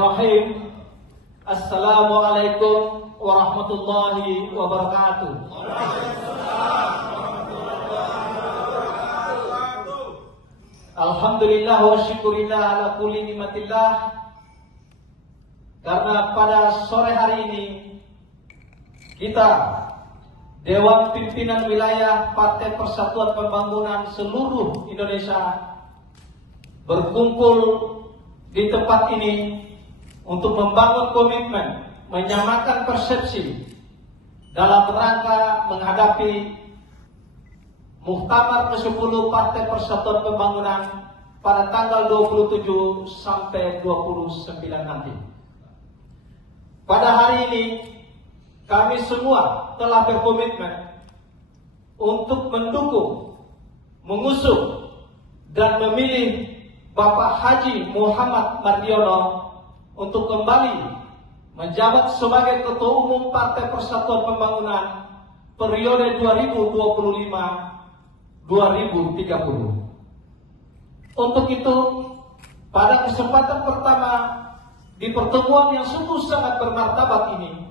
Bismillahirrahmanirrahim. Assalamualaikum warahmatullahi wabarakatuh. Alhamdulillah wa syukurillah ala kulli nikmatillah. Karena pada sore hari ini kita Dewan Pimpinan Wilayah Partai Persatuan Pembangunan seluruh Indonesia berkumpul di tempat ini untuk membangun komitmen, menyamakan persepsi dalam rangka menghadapi Muktamar ke-10 Partai Persatuan Pembangunan pada tanggal 27 sampai 29 nanti. Pada hari ini kami semua telah berkomitmen untuk mendukung, mengusung dan memilih Bapak Haji Muhammad Mardiono untuk kembali menjabat sebagai Ketua Umum Partai Persatuan Pembangunan periode 2025-2030. Untuk itu, pada kesempatan pertama di pertemuan yang sungguh sangat bermartabat ini,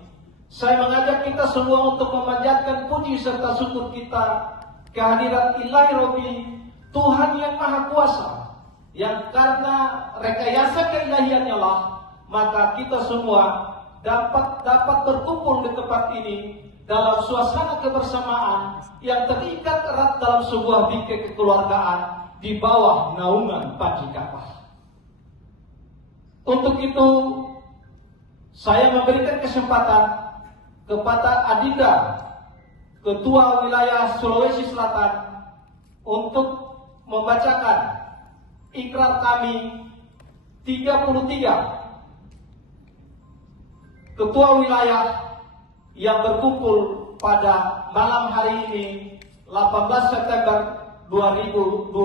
saya mengajak kita semua untuk memanjatkan puji serta syukur kita kehadirat Ilahi Robbi, Tuhan yang Maha Kuasa, yang karena rekayasa keilahiannya lah maka kita semua dapat berkumpul di tempat ini dalam suasana kebersamaan yang terikat erat dalam sebuah bingkai kekeluargaan di bawah naungan Panji Ka'bah. Untuk itu, saya memberikan kesempatan kepada Adinda Ketua Wilayah Sulawesi Selatan untuk membacakan ikrar kami 33 ketua wilayah yang berkumpul pada malam hari ini 18 September 2025.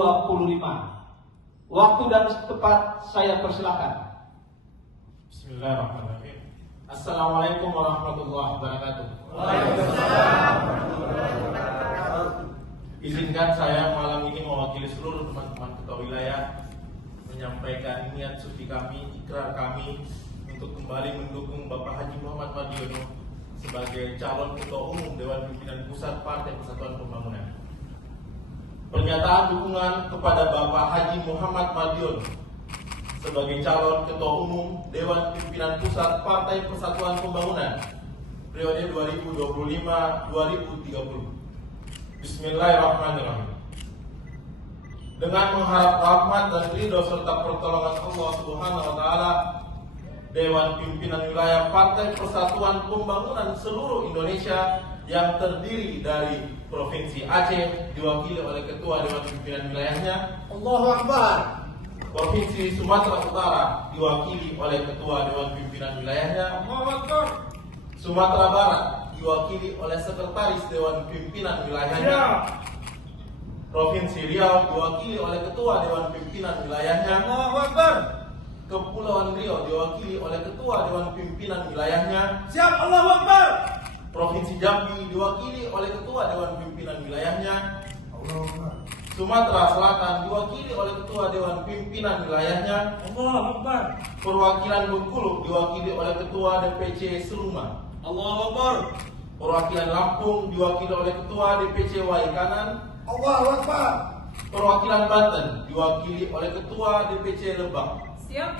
Waktu dan tempat saya persilakan. Bismillahirrahmanirrahim. Assalamualaikum warahmatullahi wabarakatuh. Waalaikumsalam. Izinkan saya malam ini mewakili seluruh teman-teman ketua wilayah menyampaikan niat suci kami, ikrar kami untuk kembali mendukung Bapak Haji Muhammad Mardiono sebagai calon Ketua Umum Dewan Pimpinan Pusat Partai Persatuan Pembangunan. Pernyataan dukungan kepada Bapak Haji Muhammad Mardiono sebagai calon Ketua Umum Dewan Pimpinan Pusat Partai Persatuan Pembangunan periode 2025-2030. Bismillahirrahmanirrahim. Dengan mengharap rahmat dan ridho serta pertolongan Allah Subhanahu wa taala, Dewan Pimpinan Wilayah Partai Persatuan Pembangunan seluruh Indonesia yang terdiri dari Provinsi Aceh diwakili oleh Ketua Dewan Pimpinan Wilayahnya, Allahu Akbar. Provinsi Sumatera Utara diwakili oleh Ketua Dewan Pimpinan Wilayahnya, Allahu Akbar. Sumatera Barat diwakili oleh Sekretaris Dewan Pimpinan Wilayahnya, Provinsi Riau diwakili oleh Ketua Dewan Pimpinan Wilayahnya, Allahu Akbar. Kepulauan Riau diwakili oleh Ketua Dewan Pimpinan Wilayahnya, Siap, Allahu Akbar. Provinsi Jambi diwakili oleh Ketua Dewan Pimpinan Wilayahnya, Allahu Akbar. Sumatera Selatan diwakili oleh Ketua Dewan Pimpinan Wilayahnya, Allahu Akbar. Perwakilan Bengkulu diwakili oleh Ketua DPC Seluma, Allahu Akbar. Perwakilan Lampung diwakili oleh Ketua DPC Waikanan, Allahu Akbar. Perwakilan Banten diwakili oleh Ketua DPC Lebak, Siap.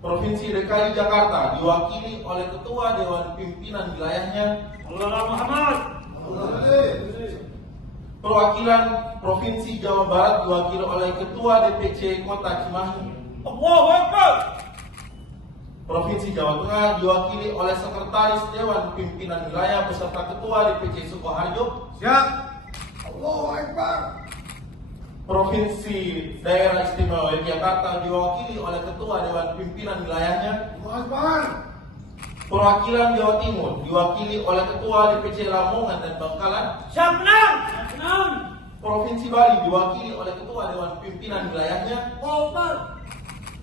Provinsi DKI Jakarta diwakili oleh Ketua Dewan Pimpinan Wilayahnya, Allah Muhammad. Perwakilan Provinsi Jawa Barat diwakili oleh Ketua DPC Kota Cimahi, Allahu Akbar. Provinsi Jawa Tengah diwakili oleh Sekretaris Dewan Pimpinan Wilayah beserta Ketua DPC Sukoharjo, Siap. Allahu Akbar. Provinsi Daerah Istimewa Yogyakarta diwakili oleh Ketua Dewan Pimpinan Wilayahnya, Allahu Akbar. Perwakilan Jawa Timur diwakili oleh Ketua DPC Lamongan dan Bangkalan, Siap, menang. Menang. Provinsi Bali diwakili oleh Ketua Dewan Pimpinan Wilayahnya, Allahu Akbar.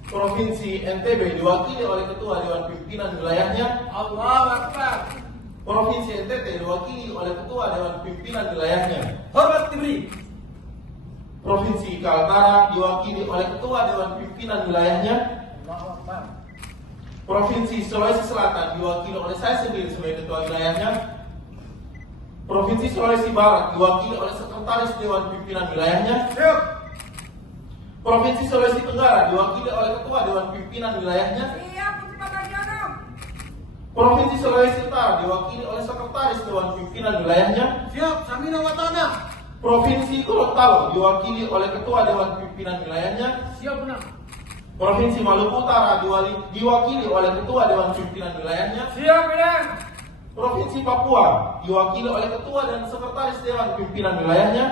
Provinsi NTB diwakili oleh Ketua Dewan Pimpinan Wilayahnya, Allahu Akbar. Provinsi NTT diwakili oleh Ketua Dewan Pimpinan Wilayahnya, Hormat diberi. Provinsi Kaltara diwakili oleh Ketua Dewan Pimpinan Wilayahnya, Allahu Akbar. Provinsi Sulawesi Selatan diwakili oleh saya sendiri sebagai ketua wilayahnya. Provinsi Sulawesi Barat diwakili oleh sekretaris Dewan Pimpinan wilayahnya. Siap. Provinsi Sulawesi Tenggara diwakili oleh ketua Dewan Pimpinan wilayahnya. Siap, Gusti Pakaryono. Provinsi Sulawesi Utara diwakili oleh sekretaris Dewan Pimpinan wilayahnya. Siap, Samina Watana. Provinsi Gorontalo diwakili oleh ketua Dewan Pimpinan wilayahnya. Siap, Benang. Provinsi Maluku Utara diwakili oleh ketua Dewan Pimpinan wilayahnya. Siap, Benang. Provinsi Papua diwakili oleh ketua dan sekretaris Dewan Pimpinan wilayahnya.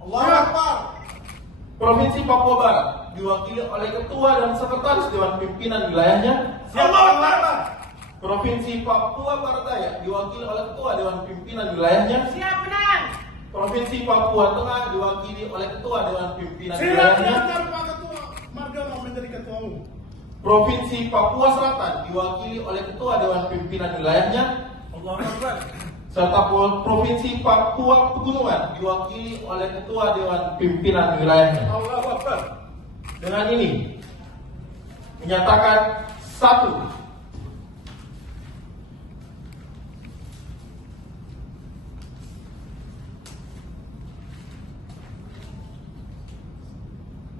Allahu Akbar. Provinsi Papua Barat diwakili oleh ketua dan sekretaris Dewan Pimpinan wilayahnya. Siap, Allahu Akbar. Provinsi Papua Barat Daya diwakili oleh ketua Dewan Pimpinan wilayahnya. Siap, Benang. Provinsi Papua Tengah diwakili oleh ketua Dewan Pimpinan Siap, wilayahnya. siap, Pak Ketua. Mardiono menjadi ketua umum. Provinsi Papua Selatan diwakili oleh ketua Dewan Pimpinan wilayahnya. Allahu Akbar. Serta Provinsi Papua Pegunungan diwakili oleh ketua Dewan Pimpinan wilayahnya. Allahu Akbar. Dengan ini menyatakan satu,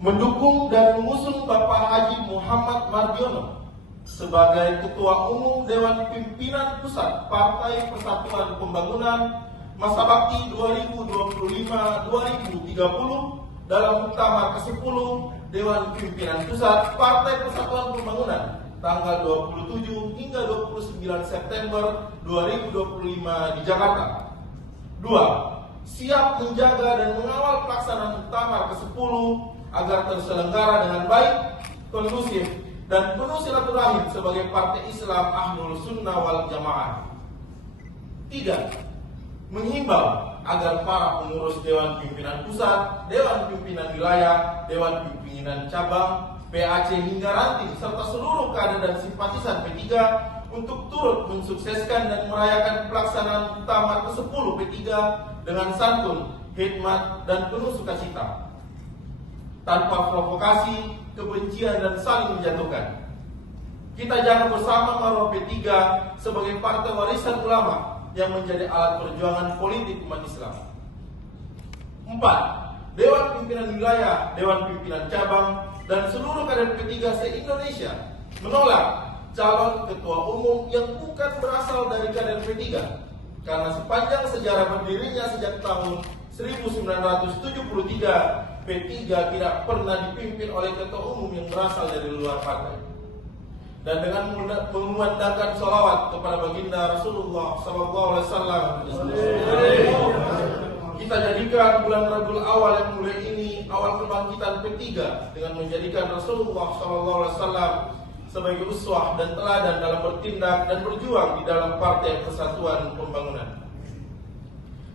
mendukung dan mengusung Bapak Haji Muhammad Mardiono sebagai Ketua Umum Dewan Pimpinan Pusat Partai Persatuan Pembangunan masa bakti 2025-2030 dalam Muktamar ke-10 Dewan Pimpinan Pusat Partai Persatuan Pembangunan tanggal 27 hingga 29 September 2025 di Jakarta. 2. Siap menjaga dan mengawal pelaksanaan Muktamar ke-10 agar terselenggara dengan baik, kondusif, dan penuh silaturahim sebagai Partai Islam Ahlus Sunnah wal Jamaah. 3. Menghimbau agar para pengurus Dewan Pimpinan Pusat, Dewan Pimpinan Wilayah, Dewan Pimpinan Cabang, PAC hingga ranting, serta seluruh kader dan simpatisan P3 untuk turut mensukseskan dan merayakan pelaksanaan Muktamar ke-10 P3 dengan santun, hikmat, dan penuh sukacita, tanpa provokasi, kebencian, dan saling menjatuhkan. Kita jaga bersama marwah P3 sebagai partai warisan ulama yang menjadi alat perjuangan politik umat Islam. 4. Dewan Pimpinan Wilayah, Dewan Pimpinan Cabang, dan seluruh kader P3 se-Indonesia menolak calon ketua umum yang bukan berasal dari kader P3 karena sepanjang sejarah berdirinya sejak tahun 1973 P3 tidak pernah dipimpin oleh ketua umum yang berasal dari luar partai. Dan dengan mengumandangkan sholawat kepada baginda Rasulullah SAW, kita jadikan bulan Rabiul Awal yang mulai ini awal kebangkitan P3 dengan menjadikan Rasulullah SAW sebagai uswah dan teladan dalam bertindak dan berjuang di dalam Partai Persatuan Pembangunan.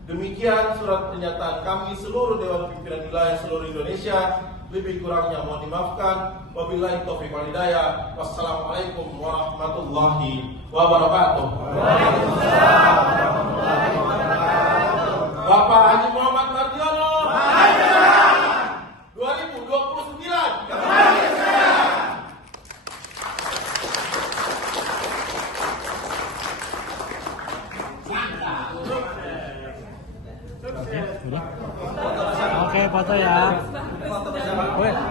Demikian surat pernyataan kami seluruh Dewan Pimpinan Wilayah seluruh Indonesia. Lebih kurangnya mohon dimaafkan. Wabillahi taufiq wal hidayah. Wassalamualaikum warahmatullahi wabarakatuh. Waalaikumsalam warahmatullahi wabarakatuh. Bapak Haji Muhammad